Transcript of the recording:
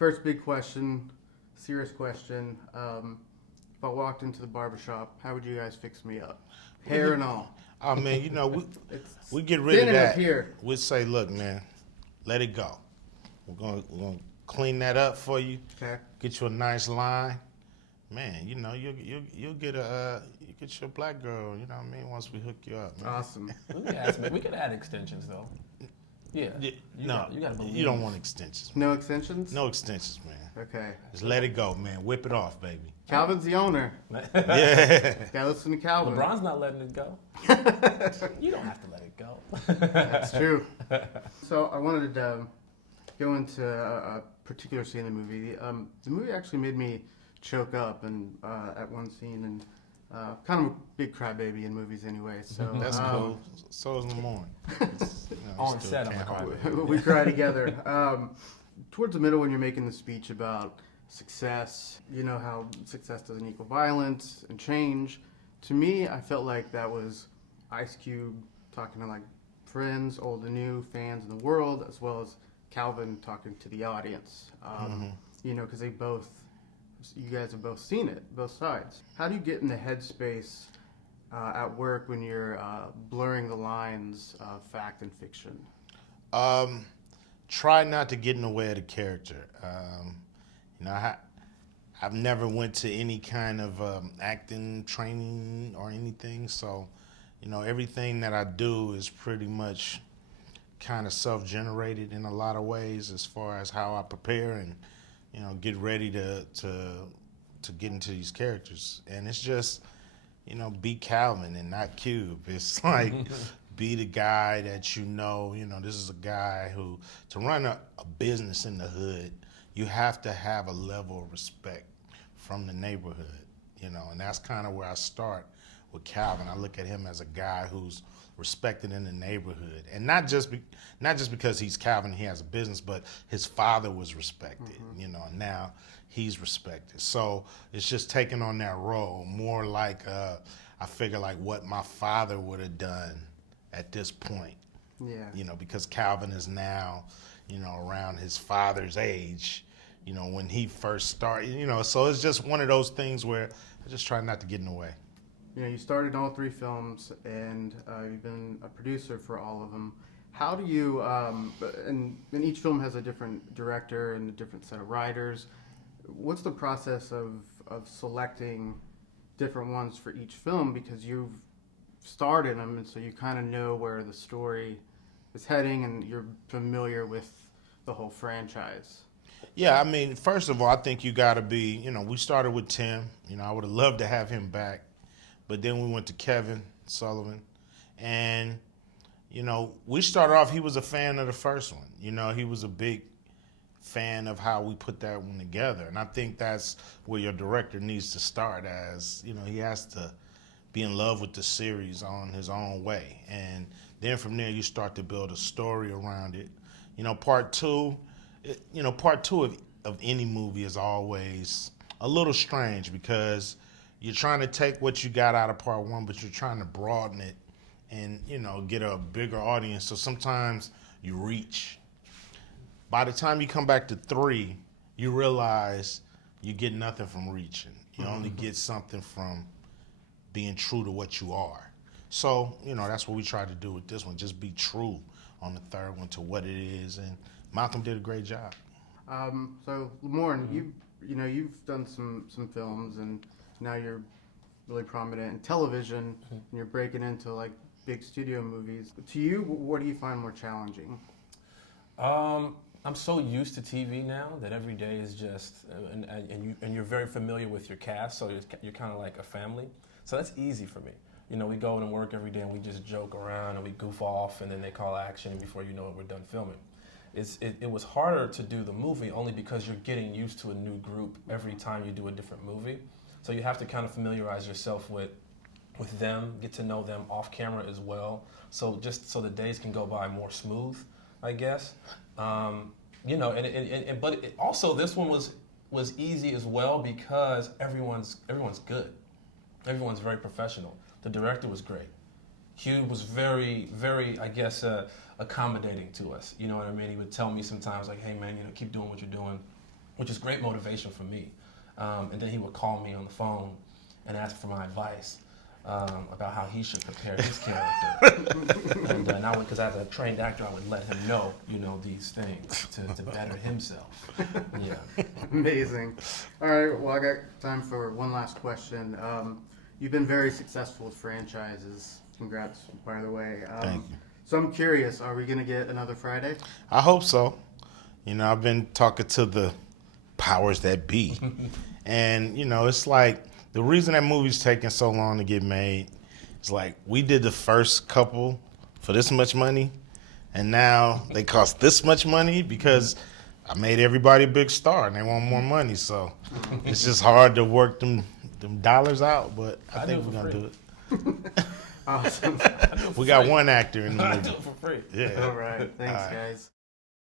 First big question, serious question. If I walked into the barbershop, how would you guys fix me up? Hair and all. I mean, It's we get rid of thinning up that. here. We'd say, look, man, let it go. We're gonna clean that up for you. Okay. Get you a nice line, man. You'll get you get your black girl. You know what I mean? Once we hook you up, man. Awesome. We could add extensions though. Yeah. You gotta believe. you don't want extensions. No extensions? No extensions, man. Okay. Just let it go, man. Whip it off, baby. Calvin's the owner. Yeah. Gotta listen to Calvin. LeBron's not letting it go. You don't have to let it go. That's true. So I wanted to go into a particular scene in the movie. The movie actually made me choke up and at one scene, and kind of a big crybaby in movies anyway. So That's cool. So is Lamorne. On set, I'm a crybaby. we cry together. Towards the middle, when you're making the speech about success, you know how success doesn't equal violence and change. To me, I felt like that was Ice Cube talking to like friends, old and new, fans in the world, as well as Calvin talking to the audience. You know, because you guys have both seen it, both sides. How do you get in the headspace at work when you're blurring the lines of fact and fiction? Try not to get in the way of the character. I've never went to any kind of acting training or anything, so everything that I do is pretty much kind of self-generated in a lot of ways as far as how I prepare and get ready to get into these characters. And it's just be Calvin and not Cube. It's like be the guy that this is a guy who, to run a business in the hood, you have to have a level of respect from the neighborhood, and that's kind of where I start with Calvin. I look at him as a guy who's respected in the neighborhood, and not just because he's Calvin, he has a business, but his father was respected, and now he's respected. So it's just taking on that role, more like I figure like what my father would have done at this point. Yeah. Because Calvin is now, around his father's age, when he first started, so it's just one of those things where I just try not to get in the way. You started all 3 films, and you've been a producer for all of them. How do you, and each film has a different director and a different set of writers. What's the process of selecting different ones for each film? Because you've starred in them, and so you kind of know where the story is heading, and you're familiar with the whole franchise. Yeah, I mean, first of all, I think you got to be, we started with Tim. I would have loved to have him back. But then we went to Kevin Sullivan. And, we started off, he was a fan of the first one. He was a big fan of how we put that one together. And I think that's where your director needs to start as, he has to be in love with the series on his own way. And then from there, you start to build a story around it. Part two of any movie is always a little strange because you're trying to take what you got out of part 1, but you're trying to broaden it and, get a bigger audience. So sometimes you reach. By the time you come back to 3, you realize you get nothing from reaching. You only get something from being true to what you are. So, that's what we tried to do with this one, just be true on the 3rd one to what it is. And Malcolm did a great job. So, Lamorne, you've done some films, and now you're really prominent in television, and you're breaking into like big studio movies. To you, what do you find more challenging? I'm so used to TV now that every day is just, and you're very familiar with your cast, so you're kind of like a family. So that's easy for me. We go to work every day and we just joke around and we goof off, and then they call action, and before you know it, we're done filming. It was harder to do the movie only because you're getting used to a new group every time you do a different movie. So you have to kind of familiarize yourself with them, get to know them off camera as well. So just so the days can go by more smooth, I guess. But also this one was easy as well because everyone's good. Everyone's very professional. The director was great. Hugh was very, very, I guess, accommodating to us. You know what I mean? He would tell me sometimes, like, hey, man, keep doing what you're doing. which is great motivation for me. And then he would call me on the phone and ask for my advice about how he should prepare his character. And I would, because as a trained actor, I would let him know, these things to better himself. Yeah. Amazing. All right, well, I got time for one last question. You've been very successful with franchises. Congrats, by the way. Thank you. So I'm curious, are we going to get another Friday? I hope so. I've been talking to the powers that be. And, it's like the reason that movie's taking so long to get made is like we did the first couple for this much money, and now they cost this much money because I made everybody a big star and they want more money. So it's just hard to work them dollars out, but I think we're going to do it. Awesome. We got one actor in the I movie. do it for free. Yeah. All right. Thanks, All right. guys.